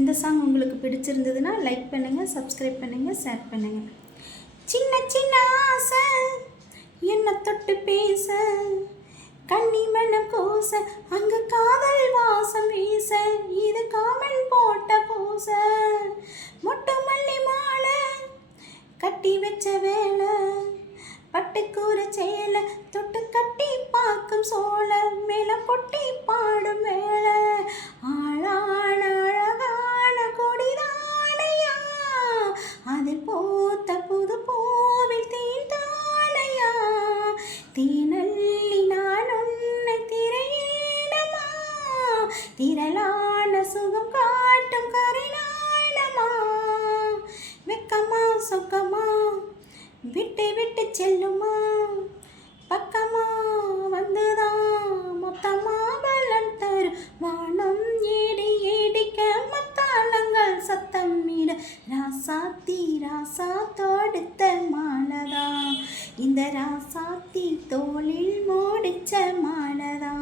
இந்த சாங் உங்களுக்கு பிடிச்சிருந்ததுன்னா லைக் பண்ணுங்கள், சப்ஸ்கிரைப் பண்ணுங்கள், ஷேர் பண்ணுங்கள். சின்ன சின்ன ஆசை என்ன தொட்டு பேச, கண்ணி மனம் கோச, அங்கு காதல் வாசம் வீச, இது காமன் போட்ட பூச, மொட்டு மல்லி மாலை கட்டி வச்ச வேலை, பட்டுக்கூற சேல தொட்டு கட்டி பார்க்கும் சோழ, மேல கொட்டி பாடும் வேலை, ஆளான அழகான கொடிதானையா, அதில் போத்த புது பூவில் தீண்டானையா, தீனல்லி நான் உன்னை திரையிடமா, திரளான சுகம் காட்டும் கரைநாடமா, வெக்கமா சொக்கமா விட்டு விட்டு செல்லுமா, பக்கமா வந்துதான் மொத்தமா பலம் தரும், வானம் ஏடி ஏடிக்க மத்தாளங்கள் சத்தம் மீட, ராசாத்தி ராசா தொடுத்த மாலதா, இந்த ராசாத்தி தோளில் மூடிச்ச மாலதா.